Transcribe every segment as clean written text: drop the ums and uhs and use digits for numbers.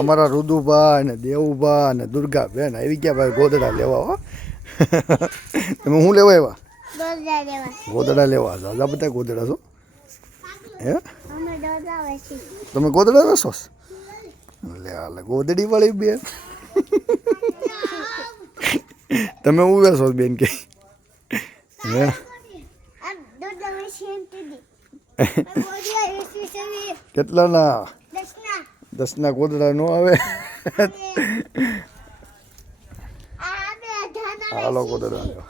અમારા રુદુભા અને દેવુભા અને દુર્ગા બેન આવી ગયા ભાઈ ગોદડા લેવા. હો તમે શું લેવા આવ્યા? ગોદડા લેવા. દાદા બધા ગોદડા છો હે? તમે ગોદડા વેસો? લે હાલે ગોદડી વાળી બેન. તમે હું વેસો બેન કે હે? કેટલાના? 10ના ગોદડા નો આવે. હાલો ગોદડા લેવા.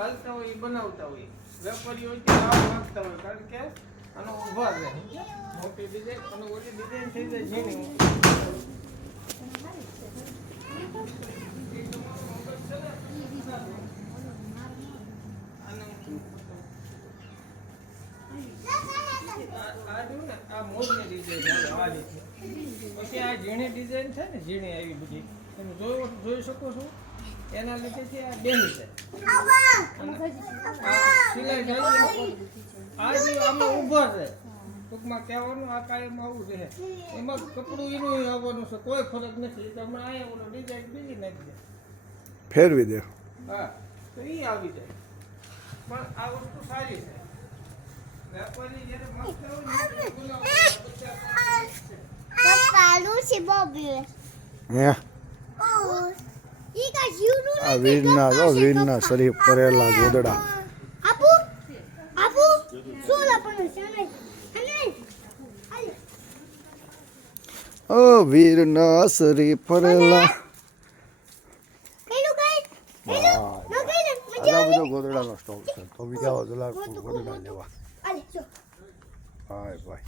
હાલતા હોય બનાવતા હોય વેપારીઓ નાખતા હોય કારણ કે આનો ઉભા રહે મોટી ડિઝાઇન અને ઓછી ડિઝાઇન થઈ જાય ઝીણી. આ મોટી ડિઝાઇન પછી આ ઝીણી ડિઝાઇન છે ને ઝીણી આવી બધી તમે જોઈ શકો છો. એના લીધે આ બેહી છે સિલાઈ થાય આ જે આમાં ઊભા છે ટૂંકમાં કહેવાનું આ કાયમ આવું છે એમાં કપડું એનું આવવાનું છે કોઈ ફરક નથી. તમે અહીંયા ઓલો ડિઝાઇન બીજી નાખી દે ફેરવી દે હા તો એ આવી જાય પણ આ વસ્તુ સારી છે. વેપારી જ્યારે મસ્ત હે આ વીરના જો વીરના શરીફ કરેલા ગોદડા. ઓ વીરના શરીફ કરેલા આ બધો ગોદડાનો સ્ટોક છે. તો બી જાઓ જલા ગોદડા લેવા. હાય ભાઈ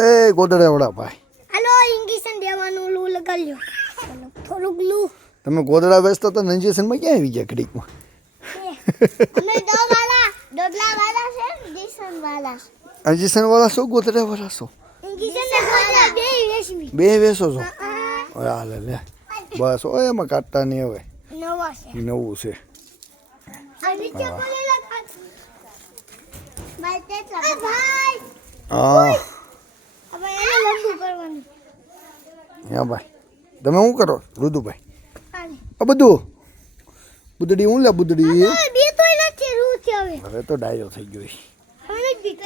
એ ગોદડા વડા ભાઈ. હાલો ઇન્જેક્શન દેવાનું લૂ લગાડ્યો થોડુંક લૂ. તમે ગોદડા વેચતા તો ઇન્જેક્શનમાં ક્યાં આવી ગયા ઘડીકમાં? અમે દોડલા વાળા છે ઇન્જેક્શન વાળા. ઇન્જેક્શન વાળા છો ગોદડા વાળા છો? ઇન્જેક્શન વાળા બે વેચવી. બે વેચો છો? હાલે લે બસ ઓય એમાં કાટતા નહીં હવે. નવા છે. નવું છે. આ નીચે બોલેલા ભાઈ તેટલા ભાઈ. હા હવે એને લંબુ કરવાનું. હા ભાઈ તમે શું કરો રુદુભાઈ? હાલે આ બધું બુદડી હું લે બુદડી બે તોય નથી રૂ છે હવે. હવે તો ડાયો થઈ ગયો. હવે નથી